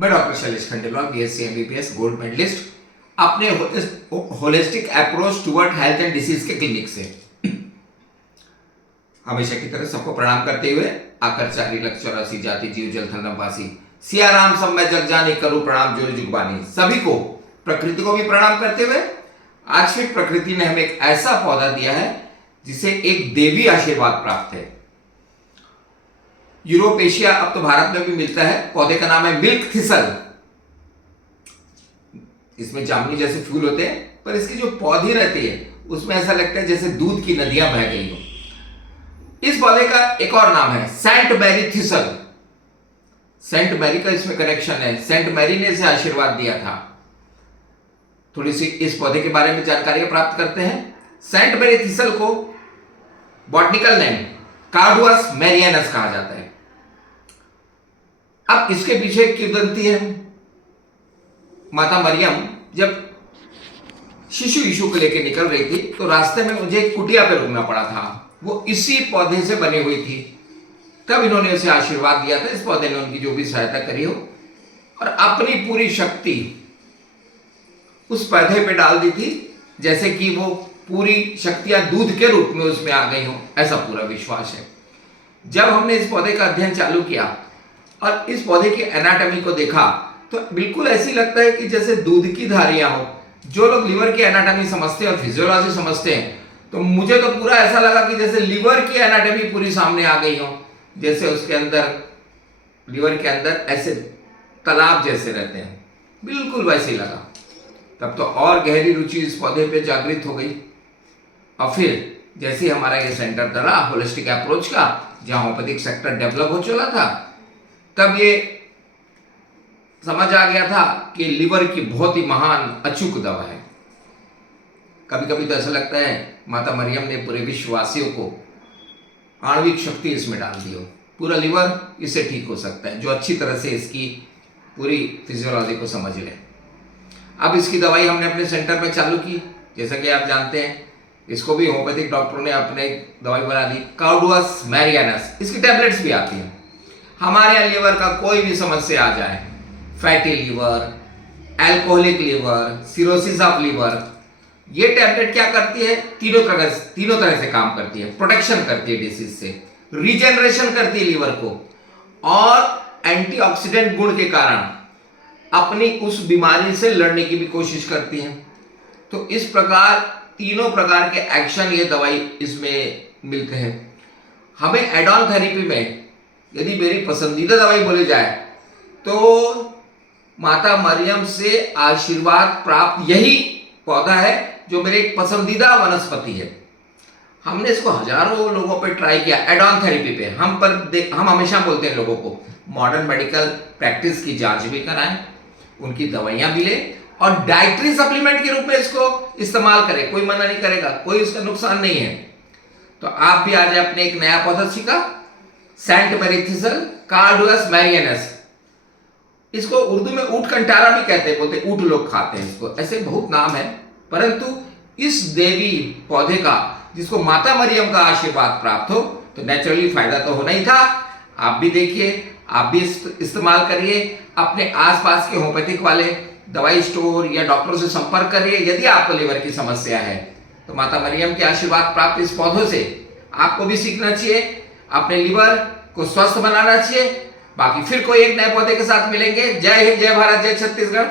मैं doctor Shailesh Khandelwal, BSc MBBS gold medalist, अपने holistic approach toward health and disease के clinic से हमेशा की तरह सबको प्रणाम करते हुए आकर 4,84,84 जाति जीव जल थल नवासी सिया राम सब मैं जग जानी करूं प्रणाम जोरी जुगबानी। सभी को, प्रकृति को भी प्रणाम करते हुए आज फिर प्रकृति ने हमें एक ऐसा पौधा दिया है जिसे एक देवी आशीर्वाद प्राप्त है। यूरोप, एशिया, अब तो भारत में भी मिलता है। पौधे का नाम है मिल्क थिसल। इसमें जामुनी जैसे फूल होते हैं, पर इसकी जो पौधी रहती है उसमें ऐसा लगता है जैसे दूध की नदियां बह गई हो। इस पौधे का एक और नाम है Saint Mary thistle. Saint Mary का इसमें कनेक्शन है, सेंट मैरी ने इसे आशीर्वाद दिया था। थोड़ी सी इस पौधे के बारे में जानकारी प्राप्त करते हैं। सेंट मैरी थिसल को बॉटनिकल नेम कार्डुअस मैरियनस कहा जाता है। अब इसके पीछे एक किंवदंती है। माता मरियम जब शिशु यीशु को लेकर निकल रही थी तो रास्ते में मुझे एक कुटिया पे रुकना पड़ा था। वो इसी पौधे से बनी हुई थी। तब इन्होंने उसे आशीर्वाद दिया था। इस पौधे ने उनकी जो भी सहायता करी हो और अपनी पूरी शक्ति उस पौधे पे डाल दी थी, जैसे कि वो पूरी शक्तियां दूध के रूप में उसमें आ गई हो, ऐसा पूरा विश्वास है। जब हमने इस पौधे का अध्ययन चालू किया और इस पौधे की एनाटॉमी को देखा तो बिल्कुल ऐसी लगता है कि जैसे दूध की धारियां हो। जो लोग लिवर की एनाटॉमी समझते हैं और फिजियोलॉजी समझते हैं, तो मुझे तो पूरा ऐसा लगा कि जैसे लिवर की एनाटॉमी पूरी सामने आ गई हो, जैसे उसके अंदर, लिवर के अंदर ऐसे तालाब जैसे रहते हैं, बिल्कुल वैसे ही लगा। तब तो और गहरी रुचि इस पौधे पे जागृत हो गई। और फिर जैसे ही हमारा ये सेंटर चला होलिस्टिक अप्रोच का, जहां होम्योपैथिक सेक्टर डेवलप हो चला था, तब ये समझ आ गया था कि लिवर की बहुत ही महान अचूक दवा है। कभी कभी तो ऐसा लगता है माता मरियम ने पूरे विश्ववासियों को आणविक शक्ति इसमें डाल दी हो। पूरा लिवर इससे ठीक हो सकता है, जो अच्छी तरह से इसकी पूरी फिजियोलॉजी को समझ ले। अब इसकी दवाई हमने अपने सेंटर में चालू की। जैसा कि आप जानते हैं, इसको भी होम्योपैथिक डॉक्टरों ने अपने दवाई बना दी, कार्डुअस मैरियनस। इसकी टैबलेट्स भी आती हैं। हमारे यहाँ लिवर का कोई भी समस्या आ जाए, fatty liver, alcoholic liver, cirrhosis of liver, ये टैबलेट क्या करती है? तीनों तरह से काम करती है। प्रोटेक्शन करती है डिसीज से, रीजनरेशन करती है लिवर को, और एंटीऑक्सीडेंट गुण के कारण अपनी उस बीमारी से लड़ने की भी कोशिश करती है। तो इस प्रकार तीनों प्रकार के एक्शन ये दवाई इसमें मिलते हैं। हमें एड ऑन थेरेपी में यदि मेरी पसंदीदा दवाई बोली जाए तो माता मरियम से आशीर्वाद प्राप्त यही पौधा है, जो मेरे एक पसंदीदा वनस्पति है। हमने इसको हजारों लोगों पे ट्राई किया एड ऑन थेरेपी पे। हम हमेशा बोलते हैं लोगों को मॉडर्न मेडिकल प्रैक्टिस की जांच भी कराएं, उनकी दवाइयां भी लें और डाइटरी सप्लीमेंट के रूप में इसको इस्तेमाल करें। कोई मना नहीं करेगा, कोई उसका नुकसान नहीं है। तो आप भी आज अपने एक नया पौधा सीखा, सेंट मैरी थिसल कार्डुअस मैरियनस। इसको उर्दू में ऊंट कंटारा भी कहते हैं, बोलते ऊंट लोग खाते हैं इसको, ऐसे बहुत नाम है। परंतु इस देवी पौधे का, जिसको माता मरियम का आशीर्वाद प्राप्त हो, तो नेचुरली फायदा तो होना ही था। आप भी देखिए, आप भी इस्तेमाल करिए। अपने आसपास के होम्योपैथिक वाले दवाई स्टोर या डॉक्टरों से संपर्क करिए। यदि आपको लिवर की समस्या है तो माता मरियम के आशीर्वाद प्राप्त इस पौधों से आपको भी सीखना चाहिए, अपने लिवर को स्वस्थ बनाना चाहिए। बाकी फिर कोई एक नए पौधे के साथ मिलेंगे। जय हिंद, जय भारत, जय छत्तीसगढ़।